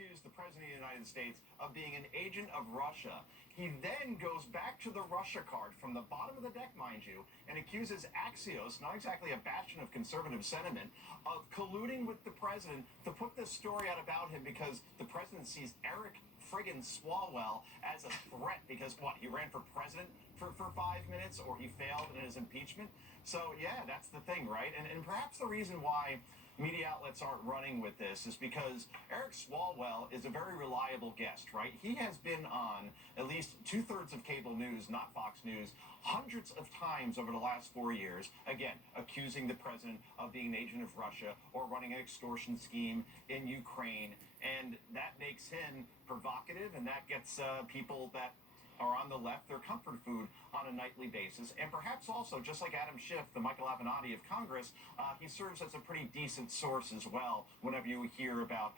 accused the President of the United States of being an agent of Russia. He then goes back to the Russia card from the bottom of the deck, mind you, and accuses Axios, not exactly a bastion of conservative sentiment, of colluding with the president to put this story out about him because the president sees Eric friggin' Swalwell as a threat because, what, he ran for president for 5 minutes or he failed in his impeachment? So, yeah, that's the thing, right? And perhaps the reason why media outlets aren't running with this is because Eric Swalwell is a very reliable guest, right? He has been on at least 2/3 of cable news, not Fox News, hundreds of times over the last 4 years, again, accusing the president of being an agent of Russia or running an extortion scheme in Ukraine. And that makes him provocative, and that gets people that are on the left their comfort food on a nightly basis. And perhaps also, just like Adam Schiff, the Michael Avenatti of Congress, he serves as a pretty decent source as well whenever you hear about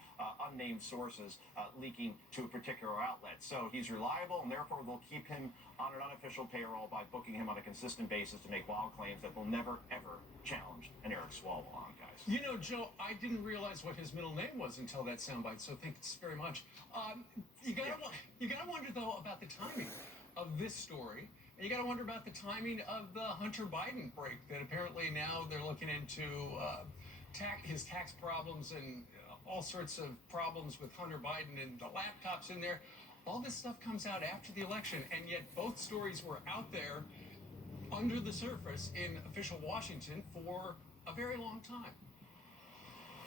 unnamed sources leaking to a particular outlet. So he's reliable, and therefore they'll keep him on an unofficial payroll by booking him on a consistent basis to make wild claims that will never, ever challenge an Eric Swalwell on, guys. You know, Joe, I didn't realize what his middle name was until that soundbite, so thanks very much. You gotta wonder, though, about the timing of this story. And you gotta wonder about the timing of the Hunter Biden break that apparently now they're looking into his tax problems and all sorts of problems with Hunter Biden and the laptops in there. All this stuff comes out after the election, and yet both stories were out there under the surface in official Washington for a very long time.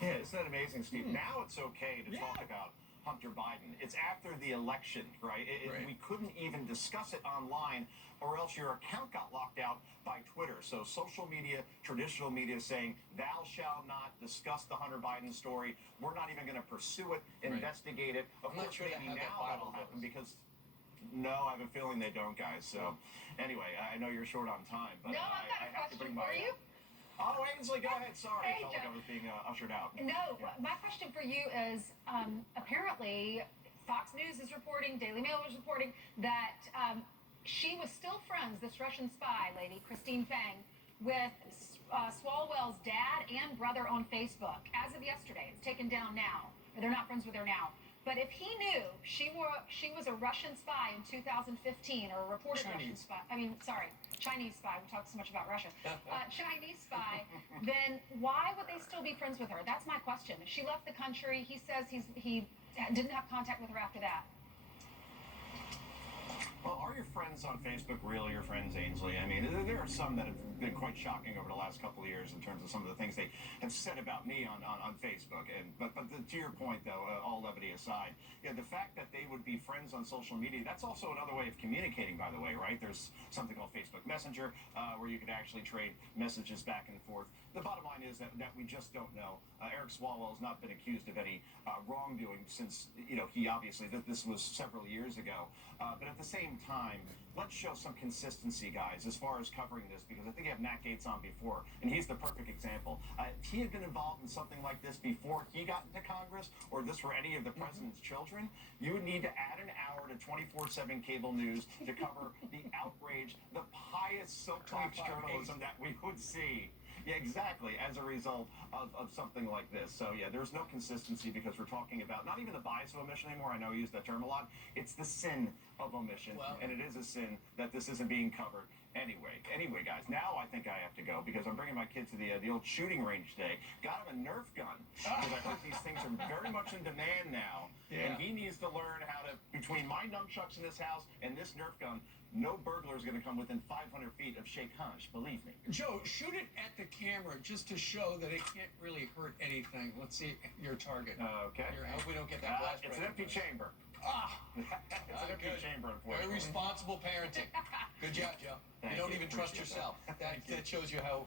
Yeah, isn't that amazing, Steve? Now it's okay to talk about Hunter Biden. It's after the election, right? Right? We couldn't even discuss it online, or else your account got locked out by Twitter. So social media, traditional media saying, thou shalt not discuss the Hunter Biden story. We're not even going to pursue it, investigate it. Of course, sure maybe now that'll happen because... No, I have a feeling they don't, guys. So, anyway, I know you're short on time, but no, I have to bring my... for you. Oh, Ainsley, go ahead. Sorry, Hey, I felt like I was being ushered out. No, my question for you is, apparently Fox News is reporting, Daily Mail is reporting that she was still friends, this Russian spy lady, Christine Fang, with Swalwell's dad and brother on Facebook. As of yesterday, it's taken down now. Or they're not friends with her now. But if he knew she was a Russian spy in 2015, or a reported Russian spy, Chinese spy, we talk so much about Russia, Chinese spy, then why would they still be friends with her? That's my question. If she left the country, he says he didn't have contact with her after that. Well, are your friends on Facebook really your friends, Ainsley? I mean, there are some that have been quite shocking over the last couple of years in terms of some of the things they have said about me on Facebook. But to your point, though, all levity aside, the fact that they would be friends on social media, that's also another way of communicating, by the way, right? There's something called Facebook Messenger where you can actually trade messages back and forth. The bottom line is that we just don't know. Eric Swalwell has not been accused of any wrongdoing since, he obviously, this was several years ago. But at the same time, let's show some consistency, guys, as far as covering this, because I think I have Matt Gaetz on before, and he's the perfect example. If he had been involved in something like this before he got into Congress, or this were any of the president's children, you would need to add an hour to 24/7 cable news to cover the outrage, the pious soapbox journalism that we would see. Yeah, exactly, as a result of something like this. So, yeah, there's no consistency because we're talking about not even the bias of omission anymore. I know I use that term a lot. It's the sin of omission, and it is a sin that this isn't being covered. Anyway, guys, now I think I have to go because I'm bringing my kid to the old shooting range today. Got him a Nerf gun because I heard these things are very much in demand now, and he needs to learn how to, between my nunchucks in this house and this Nerf gun, no burglar is going to come within 500 feet of Sheikh Hansh, believe me. Joe, shoot it at the camera just to show that it can't really hurt anything. Let's see your target. Okay. Here, I hope we don't get that blast. It's an empty chamber. It's an empty chamber, unfortunately. Very responsible parenting. Good job, Joe. You don't even trust yourself. That shows you how